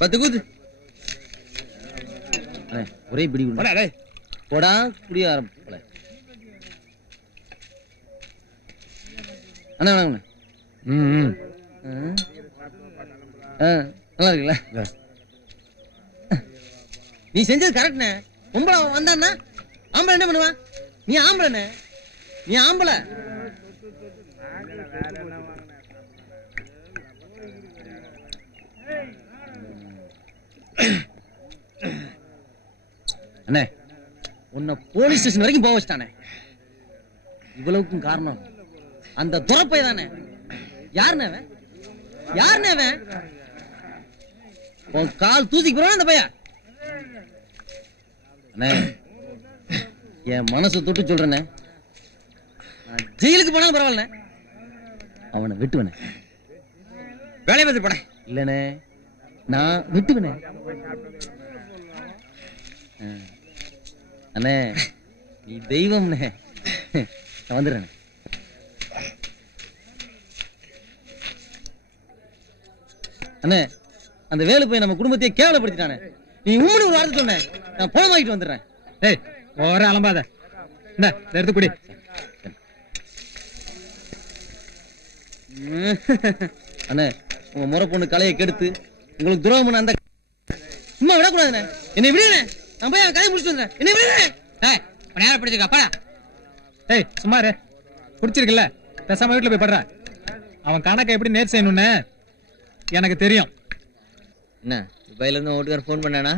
10 கூத்து. ஒரே பிடி போடா குடிய ஆரம்பிக்கல. அண்ணா வாங்க. நல்லா இருக்குல்ல? நீ செஞ்சது கரெக்ட்ண்ணே. பொம்பளை வந்தான்னா ஆம்பளை என்ன பண்ணுவா? நீ ஆம்பளை, நீ ஆம்பளை. அண்ணே உன்னை போலீஸ் ஸ்டேஷன் வரைக்கும் போக வச்சிட்டானே. இவ்வளவுக்கும் காரணம் அந்த துறப்பை தானே. யாருன்னு அவன்? யாருன்னு அவன்? உன் கால் தூசிக்கு போறான் அந்த பையன். அண்ணே என் மனசு தொட்டு சொல்றேனே, ஜெயிலுக்கு போனாலும் பரவாயில்ல, அவனை வெட்டுவனே. வேலையை பார்த்து போனேன் இல்லனே, நான் வெட்டுவனே. அண்ணே நீ தெய்வம்னே. நான் வந்துடுறேன். அண்ணே அந்த வேலு போய் நம்ம குடும்பத்தையே கேவலப்படுத்திட்டானே. நீ உம்முன்னு ஒரு வார்த்தை சொன்ன, நான் பணம் வாங்கிட்டு வந்துடுறேன். ஏய் ஓர அலம்பாத. இந்த எடுத்து குடி. அண்ணே உங்க முறை பொண்ணு கலையை கெடுத்து உங்களுக்கு துரோகம் பண்ண அந்த சும்மா விடக்கூடாதுண்ணே. என்னை விடுங்க, நான் போய் கலையை முடிச்சுட்டு வந்துடுறேன். என்னை விடுங்க. நேரம் பிடிச்சிருக்காப்பா. ஏய் சும்மாரு, பிடிச்சிருக்குல்ல, பேசாம வீட்டுல போய் படுற. அவன் கணக்கை எப்படி நேர் செய்யணும்னு எனக்கு தெரியும். என்ன துபாயில இருந்து ஓட்டுக்கார போன் பண்ணானா?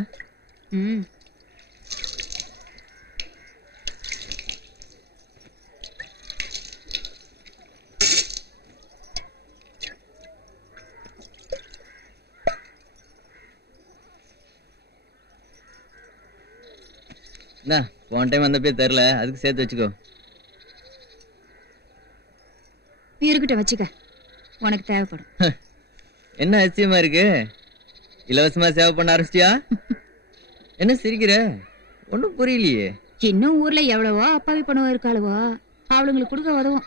என்ன போன டைம் வந்தப்பே தெரியல, அதுக்கு சேர்த்து வச்சுக்கோ. இருக்கட்டும் வச்சுக்க, உனக்கு தேவைப்படும். என்ன அதிசயமா இருக்கு, இலவசமா சேவை பண்ண ஆரம்பிச்சியா? என்ன சிரிக்கிற? ஒன்னும் புரியலையே. இன்னும் ஊர்ல எவ்வளவோ அப்பாவி பணம் இருக்காளவோ, அவளுங்களுக்கு கொடுக்க உதவும்.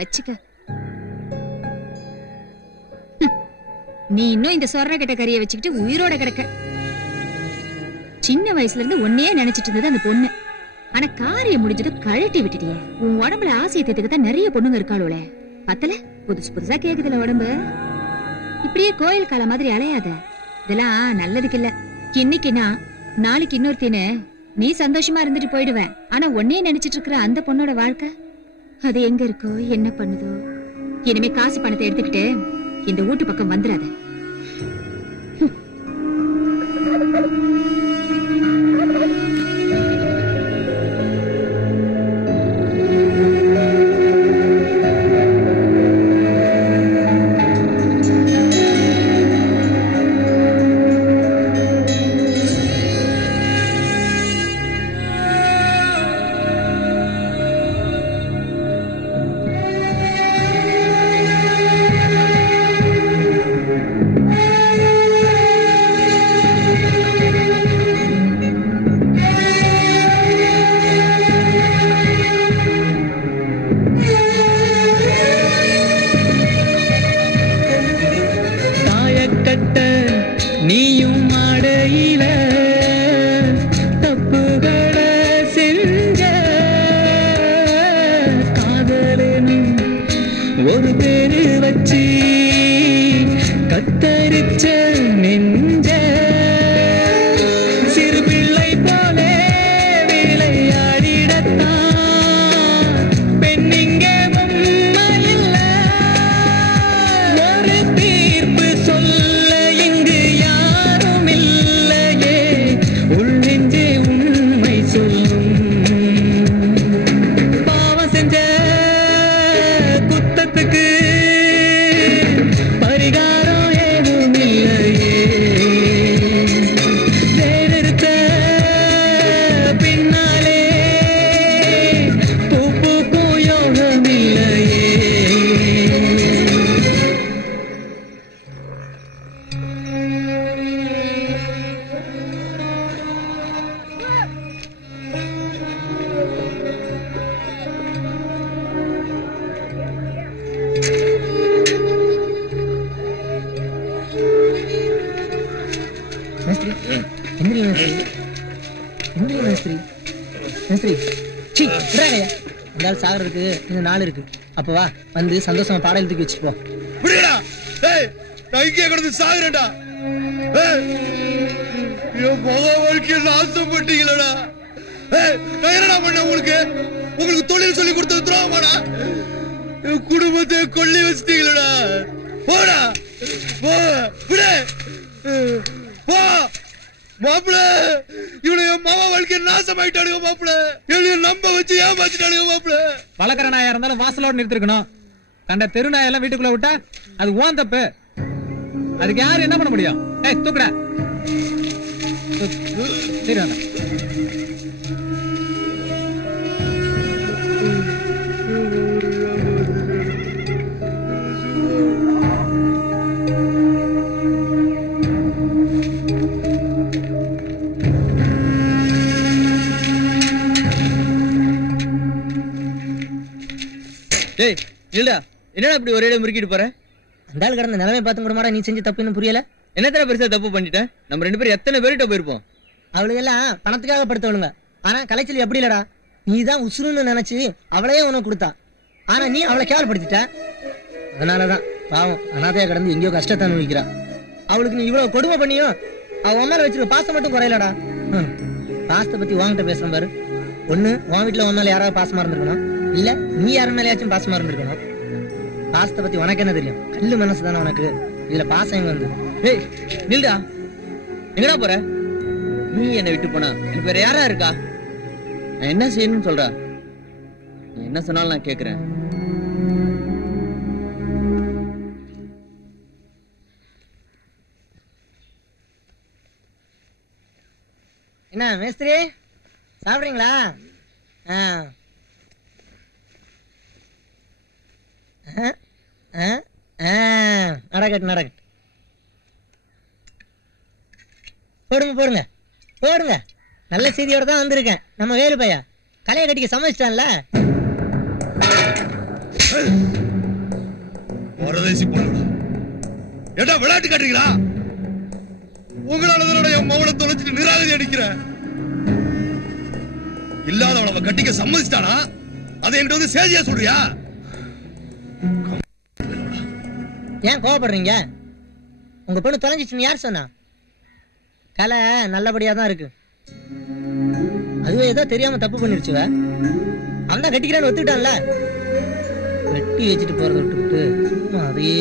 வச்சுக்க. நீ இன்னும் இந்த சொர்ற கிட்ட கறியை வச்சுக்கிட்டு உயிரோட கிடக்க. சின்ன வயசுல இருந்து ஒன்னே நினைச்சிட்டு இருந்தது அந்த பொண்ணு. ஆனா காரியம் முடிஞ்சது கழட்டி விட்டுட்டியே. உன் உடம்புல ஆசையை தேத்துக்கத்தான் நிறைய பொண்ணுங்க இருக்காளோல. பத்தல புதுசு புதுசா கேக்குதுல உடம்பு. இப்படியே கோயில் கால மாதிரி அலையாத, இதெல்லாம் நல்லதுக்கு இல்ல. இன்னைக்குன்னா நாளைக்கு இன்னொருத்தின்னு நீ சந்தோஷமா இருந்துட்டு போயிடுவேன். ஆனா ஒன்னே நினைச்சிட்டு இருக்கிற அந்த பொண்ணோட வாழ்க்கை அது எங்க இருக்கோ என்ன பண்ணுதோ. இனிமே காசு பணத்தை எடுத்துக்கிட்டு இந்த வீட்டு பக்கம் வந்துடாத. மேஸ்திரி மேஸ்திரி சீ விடாதையா அந்த ஆள் சாகிறதுக்கு இன்னும் நாள் இருக்கு அப்ப வா வந்து சந்தோஷமா பாடம் தூக்கி வச்சுட்டு போ விடுடா டேய் நான் இங்கே கிடந்து சாகுறேன்டா என் மகா வாழ்க்கையை நாசப்பட்டீங்களடா நான் என்னடா பண்ண உங்களுக்கு தொழில் சொல்லி கொடுத்த துரோகமாடா என் குடும்பத்தை கொள்ளி வச்சுட்டீங்களடா போடா போ விடு போ மாப்பிள இவனை என் மகா வாழ்க்கையை நாசமாயிட்டானுங்க மாப்பிள என்னைய நம்ப வச்சு ஏமாத்திட்டானுங்க மாப்பிள வளர்க்குற நாயா இருந்தாலும் வாசலோடு நிறுத்திருக்கணும் கண்ட தெரு நாயெல்லாம் வீட்டுக்குள்ள விட்டா அது ஓன் தப்பு அதுக்கு யாரு என்ன பண்ண முடியும் ஏய் தூக்குடா சரி வேண்டாம் டேய் இல்லடா என்னடா இப்படி ஒரே முறுக்கிட்டு போற அந்த ஆள் கடந்த நிலைமை பார்த்து கூட மாடா நீ செஞ்ச தப்புன்னு புரியல என்னத்தனை பெருசா தப்பு பண்ணிட்டேன் நம்ம 2 பேரும் எத்தனை பேர்கிட்ட போயிருப்போம் அவளுக்கு எல்லாம் பணத்துக்காக படுத்தவளுங்க ஆனா கலைச்சல் எப்படி இல்லடா நீ தான் உசுருன்னு நினைச்சு அவளையே உனக்கு கொடுத்தா ஆனா நீ அவளை கேவலப்படுத்திட்ட அதனாலதான் பாவம் அனாதையா கடந்து எங்கேயோ கஷ்டத்தை அனுபவிக்கிறா அவளுக்கு நீ இவ்வளவு கொடுமை பண்ணியும் அவ உன் வச்சிருக்க பாசம் மட்டும் குறையலடா பாசத்தை பத்தி உன்கிட்ட பேசுறேன் பாரு ஒண்ணு உன் வீட்டுல உன் மேல யாராவது பாசமா இருந்திருக்கணும் இல்ல நீ யாரு மேலேயாச்சும் பாசமா இருந்திருக்கணும் பாசத்தை பத்தி உனக்கு என்ன தெரியும் கல்லு மனசு தானே உனக்கு இதுல பாசம் எங்க வந்து டேய் நில்டா எங்கடா போற நீ என்னை விட்டு போனா எனக்கு வேற யாரா இருக்கா நான் என்ன செய்யணும்னு சொல்ற நீ என்ன சொன்னாலும் நான் கேக்குறேன் என்ன மேஸ்திரி சாப்பிடுறீங்களா நடக்கட்டு நடக்கட்டு போடுங்க போடுங்க போடுங்க நல்ல செய்தியோட தான் வந்திருக்கேன் நம்ம வேலு பையா கலையை கட்டிக்க சமைச்சிட்டான்ல வரதேசி போடுடா ஏடா விளையாட்டு காட்டுறீங்களா உங்களால என் மவளை தொலைச்சிட்டு நிராகதி அடிக்கிறேன் இல்லாதவளை அவ கட்டிக்க சம்மதிச்சிட்டானா அதை என்கிட்ட வந்து சேதியா சொல்றியா ஏன் கோவப்படுறீங்க உங்க பொண்ணு தொலைஞ்சிச்சுன்னு யார் சொன்னா கலை நல்லபடியா தான் இருக்கு அதுவே ஏதோ தெரியாம தப்பு பண்ணிருச்சுவ அவன் தான் கட்டிக்கிறான்னு ஒத்துக்கிட்டான்ல வெட்டி வச்சுட்டு போறதை விட்டுவிட்டு சும்மா அதையே